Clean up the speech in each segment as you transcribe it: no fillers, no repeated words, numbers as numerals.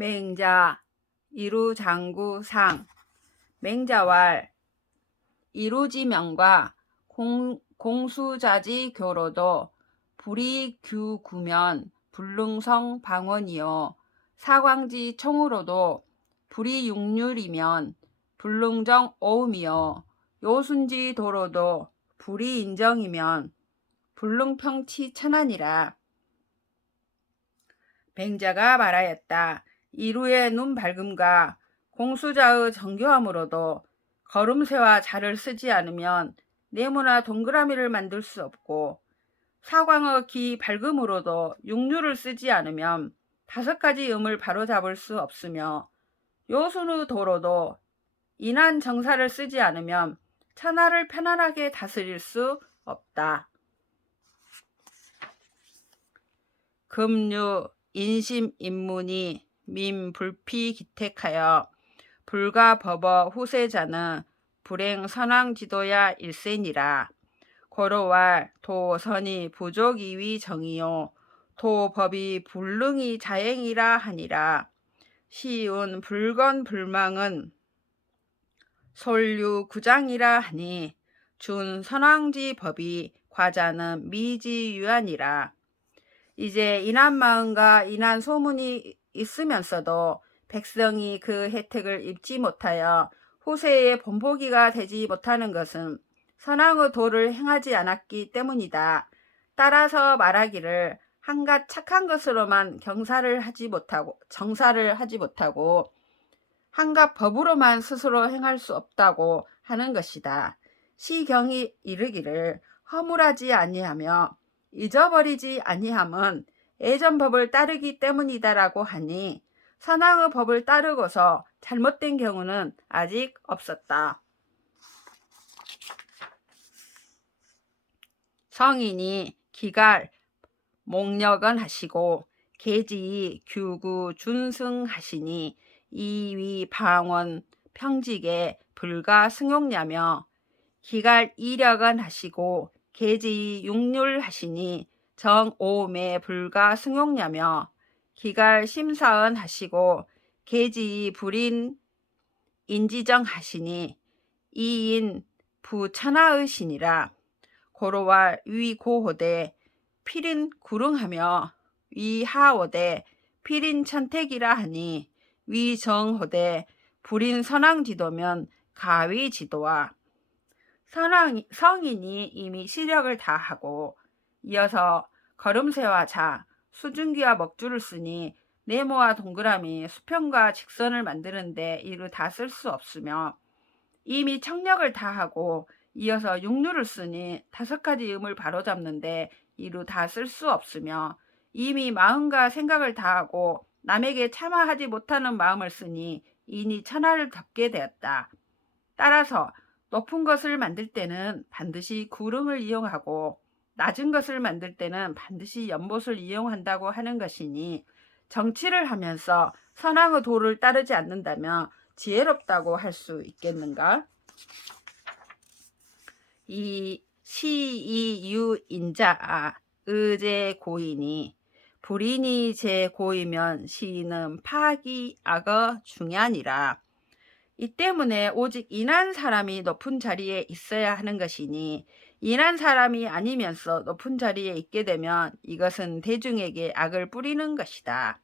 맹자 이루장구상 맹자왈 이루지명과 공수자지교로도 불이규구면 불능성 방언이요 사광지 총으로도 불이육률이면 불능정 오음이요 요순지 도로도 불이인정이면 불능평치 천하니라. 맹자가 말하였다. 이루의 눈 밝음과 공수자의 정교함으로도 걸음새와 자를 쓰지 않으면 네모나 동그라미를 만들 수 없고 사광의 기 밝음으로도 육류를 쓰지 않으면 5가지 음을 바로잡을 수 없으며 요순의 도로도 인한 정사를 쓰지 않으면 천하를 편안하게 다스릴 수 없다. 금유 인심인문이 민불피기택하여 불가법어 후세자는 불행선왕지도야 일세니라. 고로왈 도선이 부족이위 정이요 도법이 불능이 자행이라 하니라. 시운 불건불망은 솔유구장이라 하니 준 선왕지 법이 과자는 미지유한이라. 이제 인한마음과 인한소문이 있으면서도 백성이 그 혜택을 입지 못하여 후세의 본보기가 되지 못하는 것은 선왕의 도를 행하지 않았기 때문이다. 따라서 말하기를 한갓 착한 것으로만 정사를 하지 못하고 한갓 법으로만 스스로 행할 수 없다고 하는 것이다. 시경이 이르기를 허물하지 아니하며 잊어버리지 아니함은 예전법을 따르기 때문이다라고 하니 선왕의 법을 따르고서 잘못된 경우는 아직 없었다. 성인이 기갈 목력은 하시고 계지 규구 준승하시니 이위 방원 평직에 불가 승용냐며 기갈 이력은 하시고 계지 육률 하시니 정오음에 불가 승용냐며 기갈 심사은 하시고 계지 불인 인지정 하시니 이인 부천하의 신이라. 고로왈 위고호대 필인 구릉하며 위하호대 필인 천택이라 하니 위정호대 불인 선왕지도면 가위지도와. 성인이 이미 시력을 다하고 이어서 걸음새와 자, 수증기와 먹줄을 쓰니 네모와 동그라미, 수평과 직선을 만드는데 이를 다 쓸 수 없으며 이미 청력을 다하고 이어서 육류를 쓰니 5가지 음을 바로잡는데 이루 다 쓸 수 없으며 이미 마음과 생각을 다하고 남에게 참아하지 못하는 마음을 쓰니 이니 천하를 덮게 되었다. 따라서 높은 것을 만들 때는 반드시 구릉을 이용하고 낮은 것을 만들 때는 반드시 연못을 이용한다고 하는 것이니 정치를 하면서 선왕의 도를 따르지 않는다면 지혜롭다고 할 수 있겠는가? 이 시이유인자 의제 고인이 불인이 제 고이면 시인은 파기 악어 중야니라. 이 때문에 오직 인한 사람이 높은 자리에 있어야 하는 것이니 인한 사람이 아니면서 높은 자리에 있게 되면 이것은 대중에게 악을 뿌리는 것이다.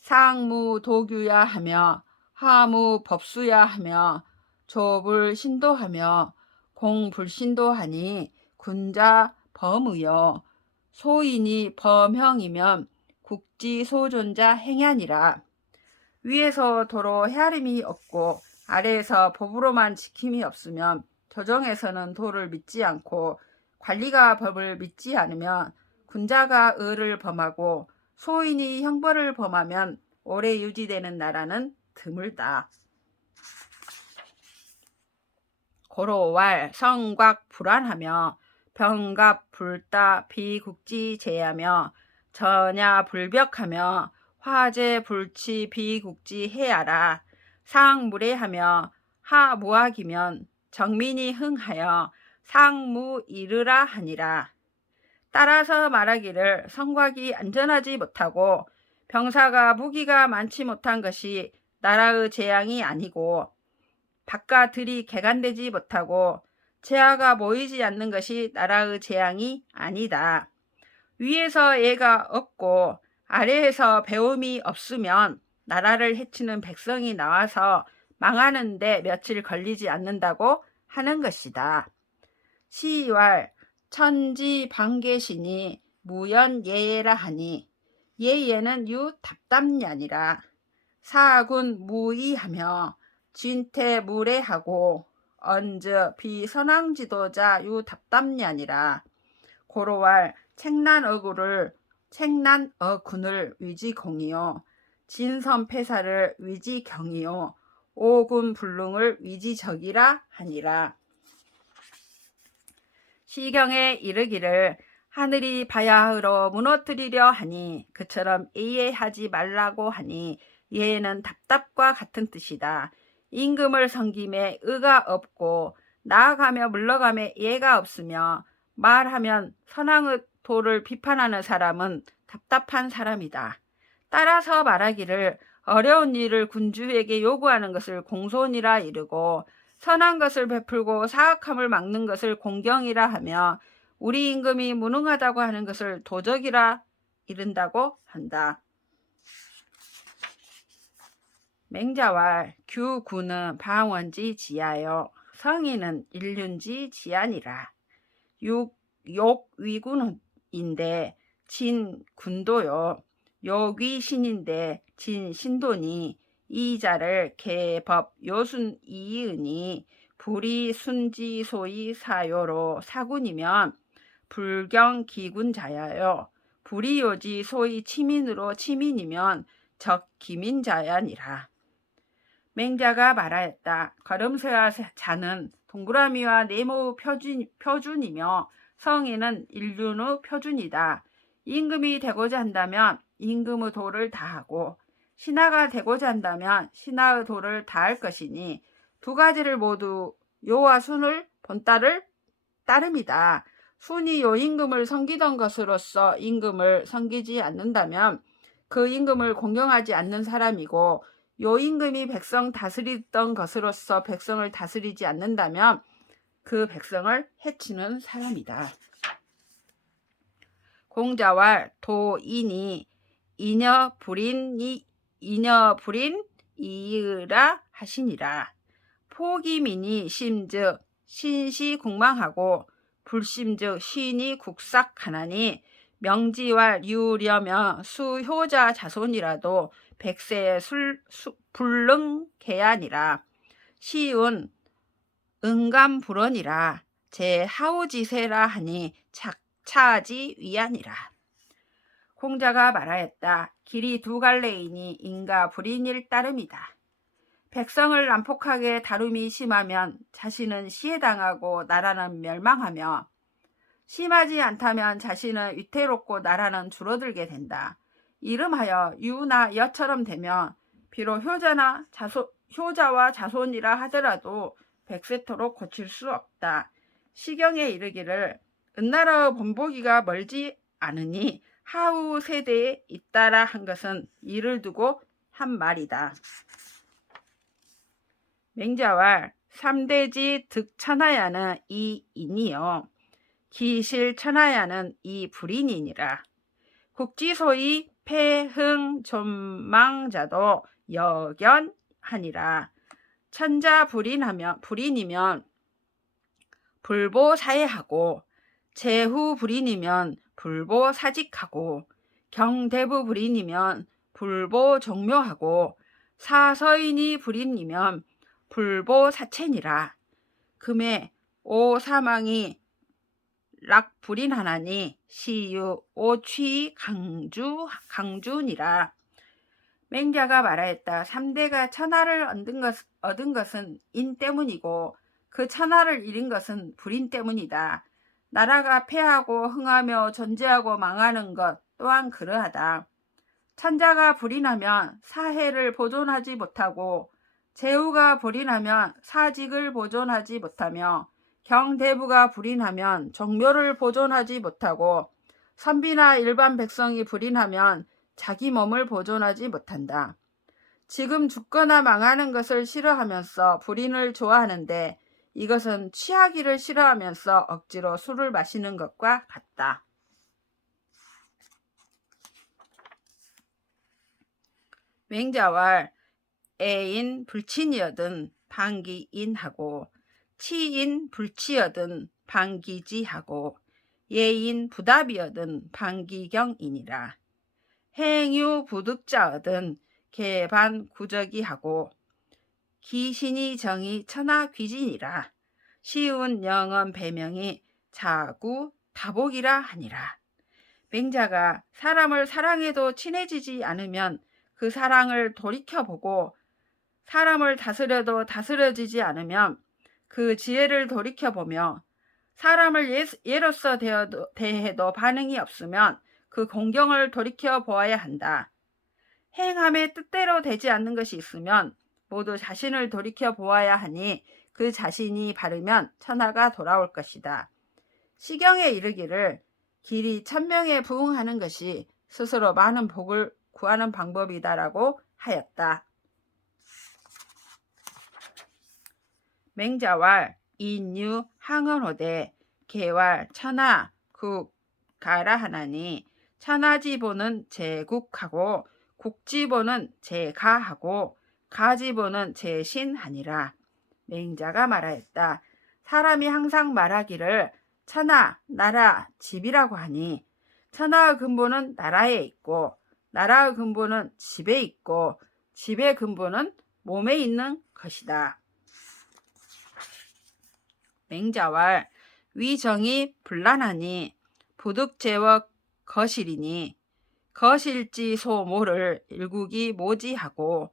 상무 도규야 하며 하무 법수야 하며 조불신도하며 공불신도하니 군자 범의요 소인이 범형이면 국지소존자 행야니라. 위에서 도로 헤아림이 없고 아래에서 법으로만 지킴이 없으면 조정에서는 도를 믿지 않고 관리가 법을 믿지 않으면 군자가 의를 범하고 소인이 형벌을 범하면 오래 유지되는 나라는 드물다. 고로왈 성곽 불안하며 병갑 불따 비국지제하며 전야 불벽하며 화재 불치 비국지해야라. 상무례하며 하무학이면 정민이 흥하여 상무 이르라 하니라. 따라서 말하기를 성곽이 안전하지 못하고 병사가 무기가 많지 못한 것이 나라의 재앙이 아니고 바깥들이 개간되지 못하고 재하가 모이지 않는 것이 나라의 재앙이 아니다. 위에서 예가 없고 아래에서 배움이 없으면 나라를 해치는 백성이 나와서 망하는데 며칠 걸리지 않는다고 하는 것이다. 시왈 천지방계시니 무연예예라 하니 예예는 유답답냐니라. 사군 무이하며 진태무례하고 언즈 비선왕지도자 유답답냐니라. 고로왈 책난어군을 위지공이요 진선패사를 위지경이요 오군불능을 위지적이라 하니라. 시경에 이르기를 하늘이 바야흐로 무너뜨리려 하니 그처럼 예하지 말라고 하니 예는 답답과 같은 뜻이다. 임금을 섬김에 의가 없고 나아가며 물러가며 예가 없으며 말하면 선왕의 도를 비판하는 사람은 답답한 사람이다. 따라서 말하기를 어려운 일을 군주에게 요구하는 것을 공손이라 이르고 선한 것을 베풀고 사악함을 막는 것을 공경이라 하며 우리 임금이 무능하다고 하는 것을 도적이라 이른다고 한다. 맹자왈 규구는 방원지 지하여 성인은 인륜지 지하니라. 욕위군인데 진군도요 욕위신인데 진신도니 이자를 개법 요순 이의니 불이 순지소이 사요로 사군이면 불경기군자야요 불이요지 소위 치민으로 치민이면 적기민자야니라. 맹자가 말하였다. 걸음새와 자는 동그라미와 네모 표준이며 성인은 인륜의 표준이다. 임금이 되고자 한다면 임금의 도를 다하고 신하가 되고자 한다면 신하의 도를 다할 것이니 두 가지를 모두 요와 순을 본따를 따름이다. 순이 요 임금을 섬기던 것으로서 임금을 섬기지 않는다면 그 임금을 공경하지 않는 사람이고 요 임금이 백성 다스리던 것으로서 백성을 다스리지 않는다면 그 백성을 해치는 사람이다. 공자왈 도인이 이녀불인 이으라 하시니라. 포기민이 심즉 신시국망하고 불심즉 신이 국삭하나니 명지왈 유려며 수효자 자손이라도 백세의 불능계하니라. 시운 응감불언이라 제하우지세라 하니 차지 위하니라. 공자가 말하였다. 길이 두 갈래이니 인가 불인일 따름이다. 백성을 난폭하게 다룸이 심하면 자신은 시해당하고 나라는 멸망하며 심하지 않다면 자신은 위태롭고 나라는 줄어들게 된다. 이름하여 유나 여처럼 되면 비록 효자와 자손이라 하더라도 백세토록 고칠 수 없다. 시경에 이르기를 은나라의 본보기가 멀지 않으니 하우 세대에 잇따라 한 것은 이를 두고 한 말이다. 맹자왈 삼대지 득천하야는 이 인이요 기실 천하야는 이 불인이니라. 국지소위 폐흥존망자도 여견하니라. 천자 불인이면 불보사해하고 제후 불인이면 불보사직하고 경대부 불인이면 불보종묘하고 사서인이 불인이면 불보사체니라. 금에 오사망이 락불인하나니 시유 오취 강주니라. 맹자가 말하였다. 3대가 천하를 얻은 것은 인 때문이고 그 천하를 잃은 것은 불인 때문이다. 나라가 패하고 흥하며 존재하고 망하는 것 또한 그러하다. 천자가 불인하면 사해를 보존하지 못하고 제후가 불인하면 사직을 보존하지 못하며 경대부가 불인하면 종묘를 보존하지 못하고 선비나 일반 백성이 불인하면 자기 몸을 보존하지 못한다. 지금 죽거나 망하는 것을 싫어하면서 불인을 좋아하는데 이것은 취하기를 싫어하면서 억지로 술을 마시는 것과 같다. 맹자왈 애인 불친이여든 방기인하고 치인 불치여든 방기지하고 예인 부답이여든 방기경이니라. 행유 부득자여든 개반구적이하고 기신이 정이 천하귀진이라. 쉬운 영언 배명이 자구 다복이라 하니라. 맹자가 사람을 사랑해도 친해지지 않으면 그 사랑을 돌이켜보고 사람을 다스려도 다스려지지 않으면 그 지혜를 돌이켜보며 사람을 예로서 대해도 반응이 없으면 그 공경을 돌이켜보아야 한다. 행함의 뜻대로 되지 않는 것이 있으면 모두 자신을 돌이켜보아야 하니 그 자신이 바르면 천하가 돌아올 것이다. 시경에 이르기를 길이 천명에 부응하는 것이 스스로 많은 복을 구하는 방법이다라고 하였다. 맹자왈 인유 항언호대 개왈 천하 국 가라 하나니 천하지보는 제국하고 국지보는 제가하고 가지보는 제신하니라. 맹자가 말하였다. 사람이 항상 말하기를 천하, 나라, 집이라고 하니 천하의 근본은 나라에 있고 나라의 근본은 집에 있고 집의 근본은 몸에 있는 것이다. 맹자왈 위정이 불란하니 부득제워 거실이니 거실지 소모를 일국이 모지하고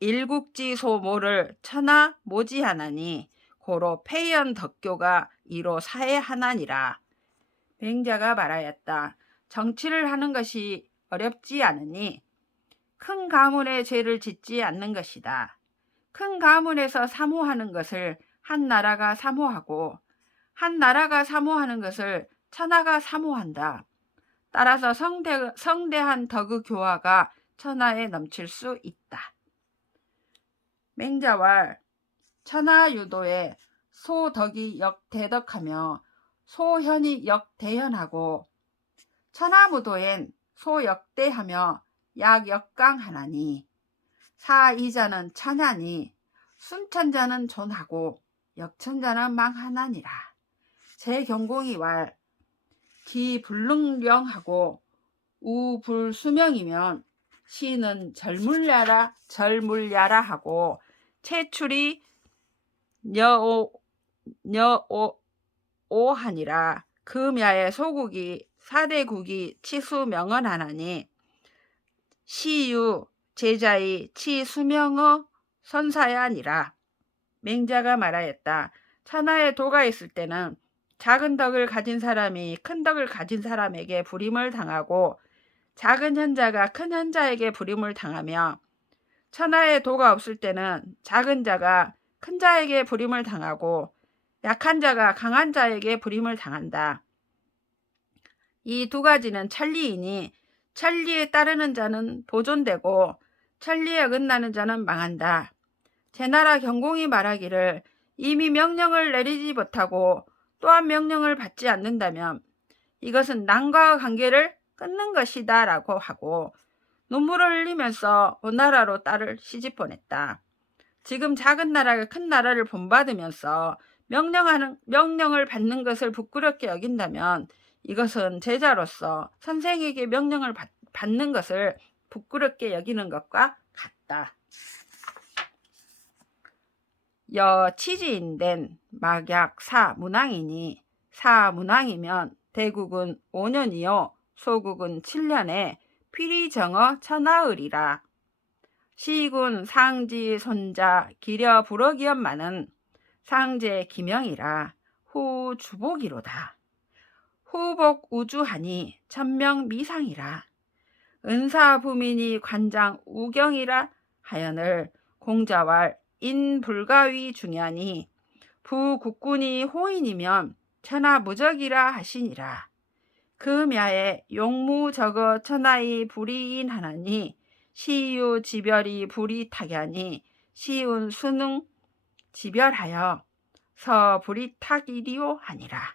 일국지 소모를 천하 모지하나니 고로 폐연 덕교가 이로 사해하나니라. 맹자가 말하였다. 정치를 하는 것이 어렵지 않으니 큰 가문의 죄를 짓지 않는 것이다. 큰 가문에서 사모하는 것을 한 나라가 사모하고 한 나라가 사모하는 것을 천하가 사모한다. 따라서 성대한 덕의 교화가 천하에 넘칠 수 있다. 맹자왈 천하유도에 소덕이 역대덕하며 소현이 역대현하고 천하무도엔 소역대하며 약역강하나니 사이자는 천하니 순천자는 존하고 역천자는 망하나니라. 제경공이왈 기불능령하고 우불수명이면 시는 절물야라 하고 채출이 여오하니라. 금야의 소국이 사대국이 치수명언하나니 시유 제자의 치수명어 선사야니라. 맹자가 말하였다. 천하에 도가 있을 때는 작은 덕을 가진 사람이 큰 덕을 가진 사람에게 부림을 당하고 작은 현자가 큰 현자에게 부림을 당하며 천하에 도가 없을 때는 작은 자가 큰 자에게 부림을 당하고 약한 자가 강한 자에게 부림을 당한다. 이 두 가지는 천리이니 천리에 따르는 자는 보존되고 천리에 어긋나는 자는 망한다. 제나라 경공이 말하기를 이미 명령을 내리지 못하고 또한 명령을 받지 않는다면 이것은 남과의 관계를 끊는 것이다 라고 하고 눈물을 흘리면서 오나라로 딸을 시집 보냈다. 지금 작은 나라가 큰 나라를 본받으면서 명령을 받는 것을 부끄럽게 여긴다면 이것은 제자로서 선생에게 명령을 받는 것을 부끄럽게 여기는 것과 같다. 여치지인된 막약 사문왕이니 사문왕이면 대국은 5년이요 소국은 7년에 피리정어 천하을이라. 시군 상지 손자 기려 부러기연마는 상제 기명이라 후 주복이로다. 후복 우주하니 천명 미상이라. 은사부민이 관장 우경이라 하연을 공자왈 인불가위 중야니 부국군이 호인이면 천하무적이라 하시니라. 그 묘에 용무 저거 천하의 불이인 하나니 시유 지별이 불이 타견이 시운 수능 지별하여 서 불이 탁이리오 하니라.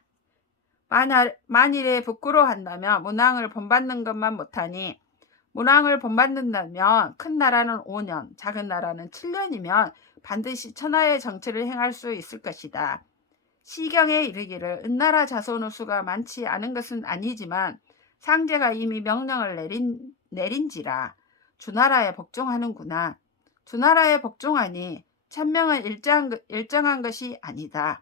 만일에 부끄러워한다면 문왕을 본받는 것만 못하니 문왕을 본받는다면 큰 나라는 5년, 작은 나라는 7년이면 반드시 천하의 정치를 행할 수 있을 것이다. 시경에 이르기를 은나라 자손의 수가 많지 않은 것은 아니지만 상제가 이미 명령을 내린지라 주나라에 복종하는구나. 주나라에 복종하니 천명은 일정한 것이 아니다.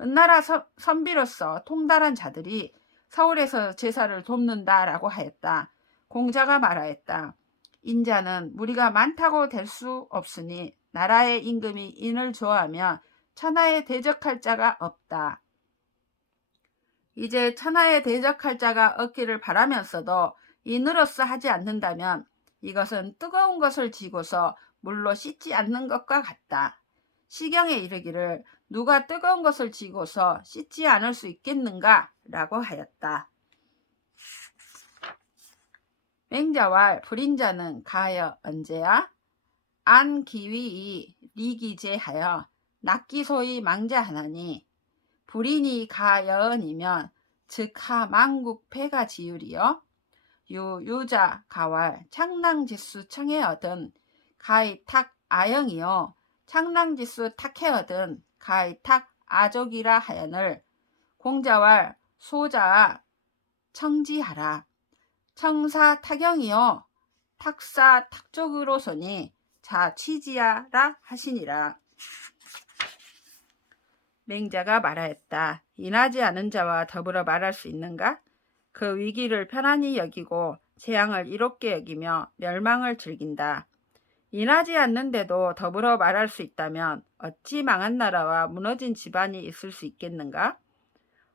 은나라 선비로서 통달한 자들이 서울에서 제사를 돕는다라고 하였다. 공자가 말하였다. 인자는 무리가 많다고 될 수 없으니 나라의 임금이 인을 좋아하며 천하에 대적할 자가 없다. 이제 천하에 대적할 자가 없기를 바라면서도 인으로서 하지 않는다면 이것은 뜨거운 것을 쥐고서 물로 씻지 않는 것과 같다. 시경에 이르기를 누가 뜨거운 것을 쥐고서 씻지 않을 수 있겠는가? 라고 하였다. 맹자왈 불인자는 가하여 언제야? 안 기위이 리기제하여 낙기소이 망자하나니 불인이 가여언이면 즉 하 만국 패가 지율이여 유자 가왈 창랑지수 청해 얻은 가이 탁 아영이요 창랑지수 탁해 얻은 가이 탁 아족이라 하여늘 공자왈 소자 청지하라 청사 타경이요 탁사 탁족으로서니 자 취지하라 하시니라. 맹자가 말하였다. 인하지 않은 자와 더불어 말할 수 있는가? 그 위기를 편안히 여기고 재앙을 이롭게 여기며 멸망을 즐긴다. 인하지 않는데도 더불어 말할 수 있다면 어찌 망한 나라와 무너진 집안이 있을 수 있겠는가?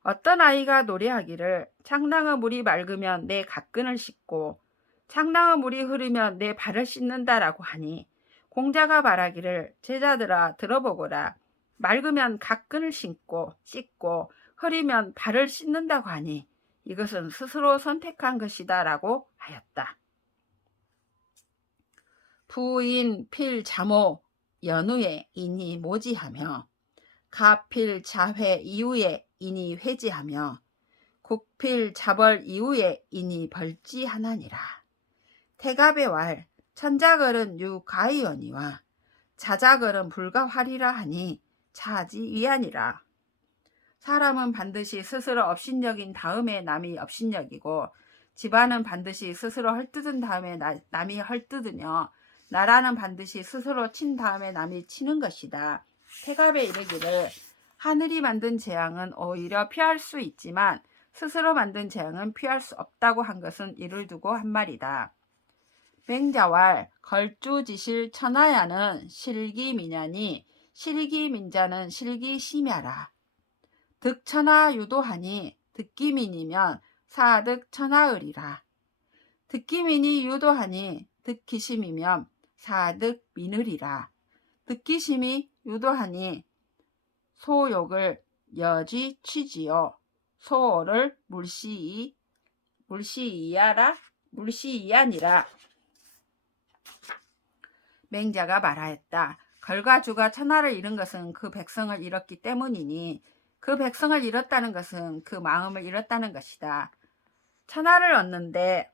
어떤 아이가 노래하기를 창랑의 물이 맑으면 내 갓근을 씻고 창랑의 물이 흐르면 내 발을 씻는다라고 하니 공자가 말하기를 제자들아 들어보거라. 맑으면 갓근을 씻고 흐리면 발을 씻는다고 하니 이것은 스스로 선택한 것이다 라고 하였다. 부인 필 자모 연후에 인이 모지하며 가필 자회 이후에 인이 회지하며 국필 자벌 이후에 인이 벌지하나니라. 태갑의 왈 천자걸은 유가이언이와 자자걸은 불가활이라 하니 자지 위하니라. 사람은 반드시 스스로 업신여긴 다음에 남이 업신여기고 집안은 반드시 스스로 헐뜯은 다음에 남이 헐뜯으며 나라는 반드시 스스로 친 다음에 남이 치는 것이다. 태갑에 이르기를 하늘이 만든 재앙은 오히려 피할 수 있지만 스스로 만든 재앙은 피할 수 없다고 한 것은 이를 두고 한 말이다. 맹자왈 걸주지실 천하야는 실기민야니 실기민자는 실기심야라. 득천하 유도하니 득기민이면 사득천하을이라. 득기민이 유도하니 득기심이면 사득민을이라. 득기심이 유도하니 소욕을 여지 취지요 소를 물시이하니라. 맹자가 말하였다. 걸과 주가 천하를 잃은 것은 그 백성을 잃었기 때문이니 그 백성을 잃었다는 것은 그 마음을 잃었다는 것이다. 천하를 얻는데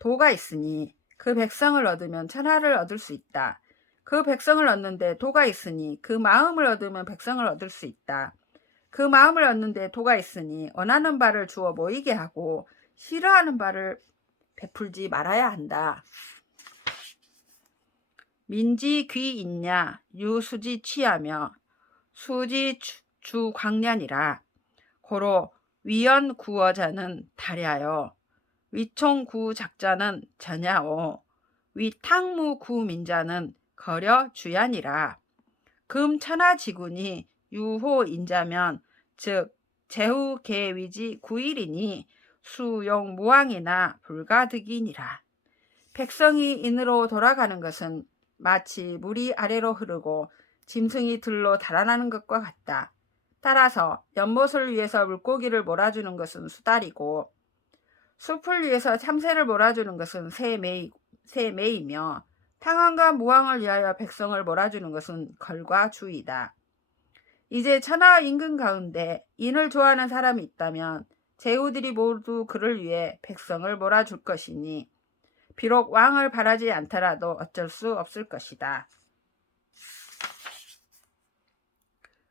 도가 있으니 그 백성을 얻으면 천하를 얻을 수 있다. 그 백성을 얻는데 도가 있으니 그 마음을 얻으면 백성을 얻을 수 있다. 그 마음을 얻는데 도가 있으니 원하는 바를 주어 모이게 하고 싫어하는 바를 베풀지 말아야 한다. 민지 귀 있냐 유수지 취하며 수지 주광년이라. 고로 위연 구어자는 다랴요 위총 구작자는 전야오 위탕무 구민자는 거려 주야니라. 금 천하지군이 유호인자면 즉 제후 계위지 구일이니 수용 무왕이나 불가득이니라. 백성이 인으로 돌아가는 것은 마치 물이 아래로 흐르고 짐승이 들로 달아나는 것과 같다. 따라서 연못을 위해서 물고기를 몰아주는 것은 수달이고 숲을 위해서 참새를 몰아주는 것은 새매이며 탕왕과 무왕을 위하여 백성을 몰아주는 것은 걸과 주이다. 이제 천하와 임금 가운데 인을 좋아하는 사람이 있다면 제후들이 모두 그를 위해 백성을 몰아줄 것이니 비록 왕을 바라지 않더라도 어쩔 수 없을 것이다.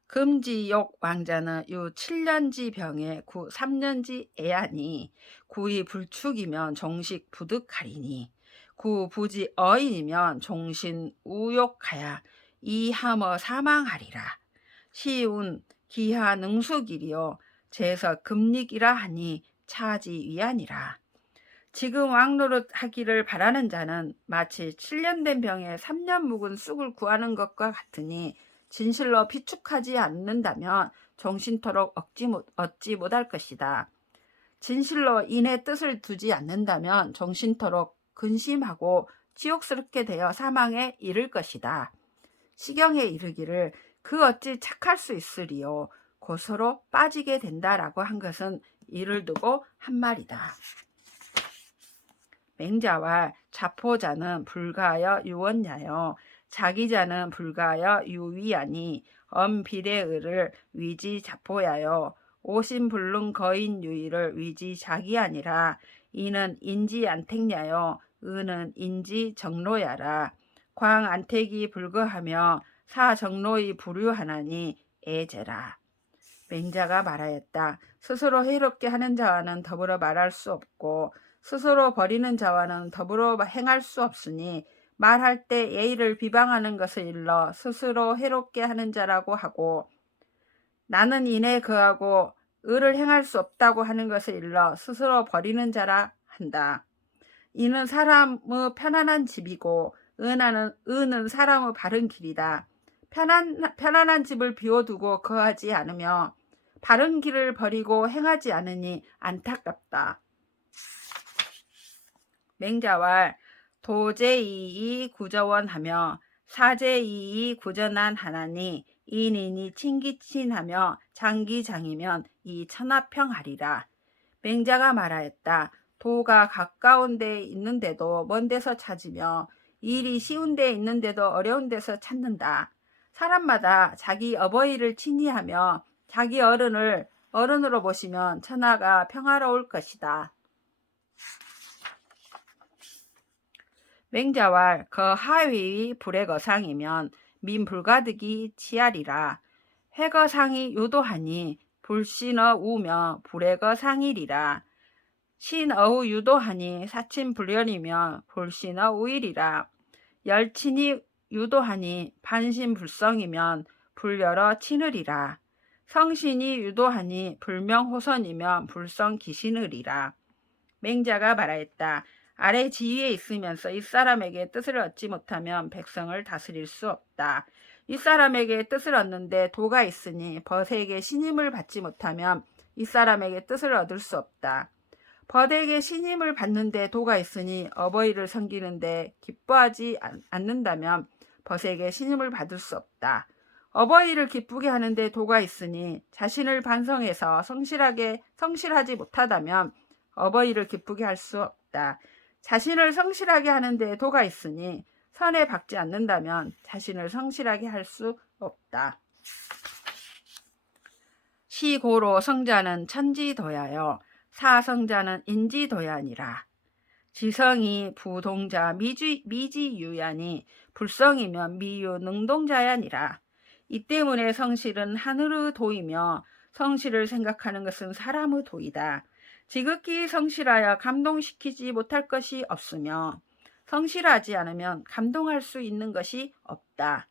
금지욕 왕자는 유 7년지 병에 구 3년지 애하니 구이 불축이면 종식 부득하리니 구 부지 어인이면 종신 우욕하야 이함어 사망하리라. 시운 기하 능수길이요 제서 금닉이라 하니 차지 위하니라. 지금 왕노릇 하기를 바라는 자는 마치 7년 된 병에 3년 묵은 쑥을 구하는 것과 같으니 진실로 비축하지 않는다면 정신토록 얻지 못할 것이다. 진실로 인의 뜻을 두지 않는다면 정신토록 근심하고 지옥스럽게 되어 사망에 이를 것이다. 시경에 이르기를 그 어찌 착할 수 있으리요 고소로 빠지게 된다라고 한 것은 이를 두고 한 말이다. 맹자와 자포자는 불가하여 유언냐요 자기자는 불가하여 유위하니 엄비례의를 위지 자포야요 오신불능 거인 유의를 위지 자기아니라 이는 인지 안택냐요 의는 인지 정로야라 광안택이 불거하며 사정로이 불유하나니 애제라. 맹자가 말하였다. 스스로 해롭게 하는 자와는 더불어 말할 수 없고 스스로 버리는 자와는 더불어 행할 수 없으니 말할 때 예의를 비방하는 것을 일러 스스로 해롭게 하는 자라고 하고 나는 인에 거하고 의를 행할 수 없다고 하는 것을 일러 스스로 버리는 자라 한다. 이는 사람의 편안한 집이고 의는 사람의 바른 길이다. 편안한 집을 비워두고 거하지 않으며 바른 길을 버리고 행하지 않으니 안타깝다. 맹자왈 도제이이 구저원하며 사제이이 구전한 하나니 인인이 친기친하며 장기장이면 이 천하평하리라. 맹자가 말하였다. 도가 가까운 데 있는데도 먼 데서 찾으며 일이 쉬운 데 있는데도 어려운 데서 찾는다. 사람마다 자기 어버이를 친히하며 자기 어른을 어른으로 보시면 천하가 평화로울 것이다. 맹자왈 거하위 불의거상이면 민불가득이 치하리라. 회거상이 유도하니 불신어 우며 불의거상이리라. 신어우 유도하니 사친불련이며 불신어 우일이라. 열친이 유도하니 반신불성이면 불열어 친으리라. 성신이 유도하니 불명호선이면 불성기신으리라. 맹자가 말하였다. 아래 지위에 있으면서 이 사람에게 뜻을 얻지 못하면 백성을 다스릴 수 없다. 이 사람에게 뜻을 얻는데 도가 있으니 벗에게 신임을 받지 못하면 이 사람에게 뜻을 얻을 수 없다. 벗에게 신임을 받는데 도가 있으니 어버이를 섬기는데 기뻐하지 않는다면 벗에게 신임을 받을 수 없다. 어버이를 기쁘게 하는데 도가 있으니 자신을 반성해서 성실하지 못하다면 어버이를 기쁘게 할 수 없다. 자신을 성실하게 하는데 도가 있으니 선에 박지 않는다면 자신을 성실하게 할 수 없다. 시고로 성자는 천지도야여 사성자는 인지도야니라. 지성이 부동자 미지유야니 불성이면 미유 능동자야니라. 이 때문에 성실은 하늘의 도이며 성실을 생각하는 것은 사람의 도이다. 지극히 성실하여 감동시키지 못할 것이 없으며 성실하지 않으면 감동할 수 있는 것이 없다.